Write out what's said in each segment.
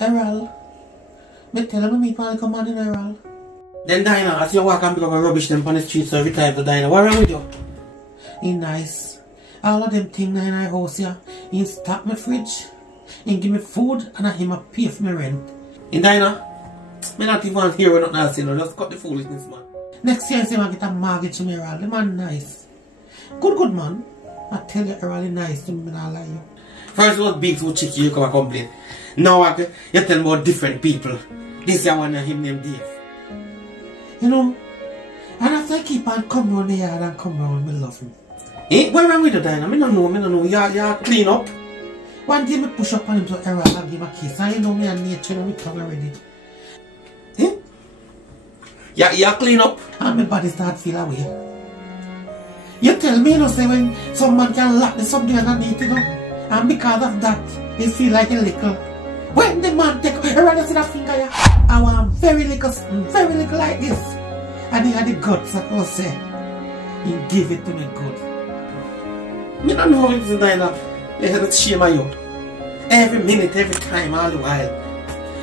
Errol, me tell him me want to come on in, Errol. Then Dina, as you walk and pick up a rubbish them on the street, so every time to Dina, what wrong with you? He nice. All of them things in our house here. He stock my fridge. He give me food and him a pay for my rent. In Dina, me not even hear what nothing else, you know, just cut the foolishness, man. Next year I say I get a mortgage to me, Errol. The man nice. Good man. I tell you, Errol, he nice to me, I lie you. First it was big food chicken, you come and complain. Now you tell me about different people. This is one of him named Dave. You know, and after I keep on come round the yard and come round, me love him. Eh, what wrong with you, Dina? Me don't know. You clean up. One day me push up on him to Errol and give him a kiss. And you know me and nature and we tongue already. Eh? You clean up. And my body start feel away. You tell me, you know, say when some man can lock the something underneath, you know. And because of that, it feel like a little. When the man take Errol see that finger, yeah, I want very little like this. And he had the guts, I can say. He give it to me good. Me don't know it's Dina. You have to shame on you. Every minute, every time, all the while.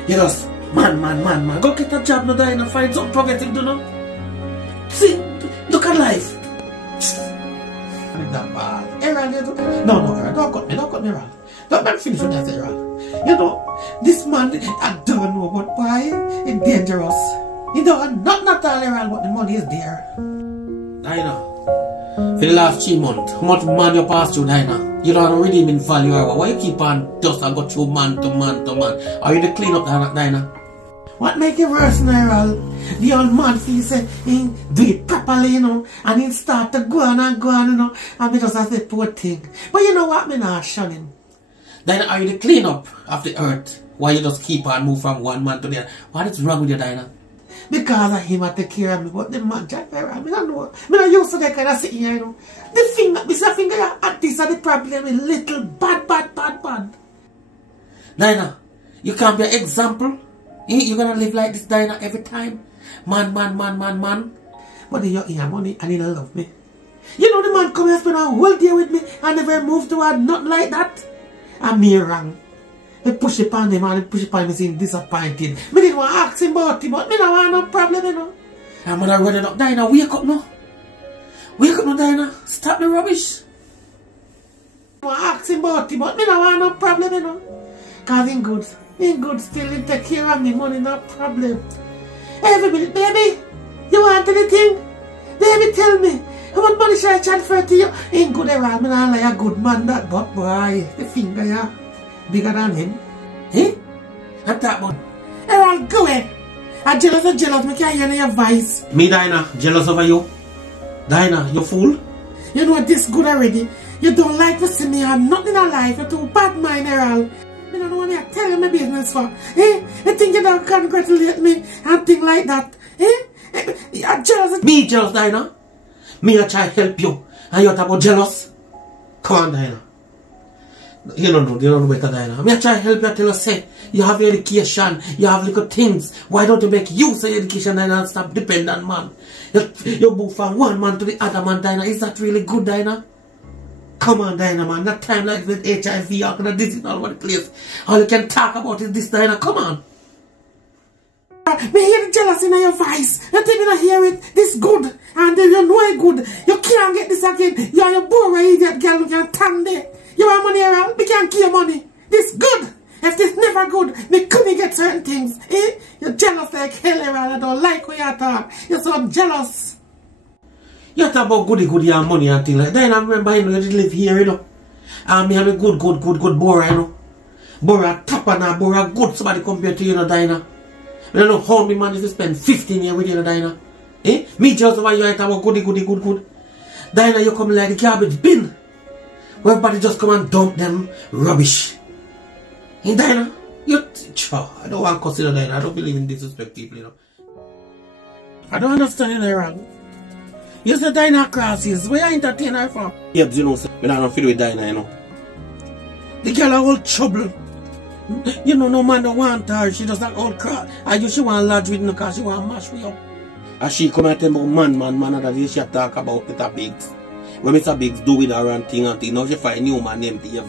You just, man. Go get a job, no Dina, find something progressive, do no? See, look at life. That bad. Errol, you no, Errol, don't cut me, Errol. Don't let me finish with that, Errol. You know, this man, I don't know about why it's dangerous. He don't not at all, Errol, but the money is there. Dina, for the last 3 months, how much man you pass through, Dina? You don't redeem in value, or why you keep on just and go through man to man? Are you the clean up, Dina? What make it worse, Errol? The old man feel say he do it properly, you know, and he start to go on, you know, and me just have to poor thing. But you know what, me not shun him. Dina, are you the clean up of the earth? Why you just keep on move from one man to the other? What is wrong with you, Dina? Because of him I take care of me, but the man Jack Errol, me don't know. Me not used to that kind of sitting here, you know. The finger, and this is the problem, a little bad. Dina, you can't be an example. You're gonna live like this, Dina, every time. Man. But he have money and he don't love me. You know the man come and spend a whole day with me and never move toward nothing like that. And me wrong. He push it on him and he push it on me saying disappointed. Me didn't want to ask him about him, but me don't want no problem, you know. I'm gonna run it up, Dina, wake up now. Wake up now, Dina. Stop the rubbish. I want to ask him about him, but me don't want no problem, you know. Cause he good. He good still, he take care of me, money, no problem. Every minute, baby, you want anything? Baby, tell me, how much money should I transfer to you? Ain't good, Errol, me not like a good man, that, but boy, the finger, yeah, bigger than him. Eh? And that one. Errol, go ahead. I'm jealous, me can't hear your voice. Me, Dina, jealous over you? Dina, you fool? You know this good already. You don't like to see me have nothing in life, you're too bad mind, Errol. You don't know what I'm telling my business for. Eh? You think you don't congratulate me and things like that. Eh? You're jealous. Me jealous, Dina? Me I try to help you. And you're talking about jealous? Come on, Dina. You don't know better, Dina. Me I try to help you tell you, say, you have your education, you have little things. Why don't you make use of your education, Dina, and stop dependent, man? You move from one man to the other man, Dina. Is that really good, Dina? Come on, Dina, man. That time like with HIV, you're gonna disease all over the place. All you can talk about is this, Dina. Come on. Me hear the jealousy in your voice. You tell me not hear it. This good. And then you know it good. You can't get this again. You are your boy, idiot girl. You can't stand there. You want money around? We can't give money. This good. If this never good, we couldn't get certain things. Eh? You're jealous like hell, around. I don't like what you talk. You're so jealous. You talk about goody and money and things like that. I remember, you know, you live here, you know. And me have a good Bora, you know. Bora top and a Bora good somebody compared to you, you know, Dina. I don't know how many man to spend 15 years with you, Dina. Eh? Me just over you talk about good. Dina, you come like the garbage bin. Where everybody just come and dump them rubbish. And Dina, I don't want to consider Dina. I don't believe in disrespect people, you know. I don't understand you, Errol. You say Dina crosses, where you entertain her from? Yeah, you know, we don't feel with Dina, you know. The girl a old trouble. You know, no man don't want her. She just an old crap. I just she want lodge with me because she want mash with you. And she come and tell me, man, that day she talk about Mr. Biggs. When Mr. Biggs do with her and thing. Now she find new man named Dave.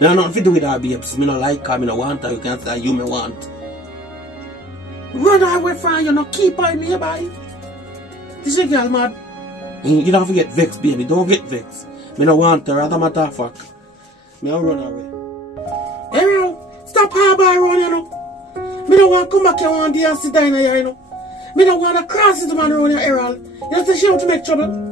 Me have nothing to do with her, babes. Me no like her, me no want her. You can't say you me want. Run away from her, you know, keep her nearby. This is a girl mad. You don't forget vex, baby. Don't get vex. Me no want her, as a matter of fact. Me I'll run away. Errol, stop harbor around, you know. Me don't want to come back here one day and sit down here, you know. Me don't want to cross this man around here, Errol. You know, she want to make trouble.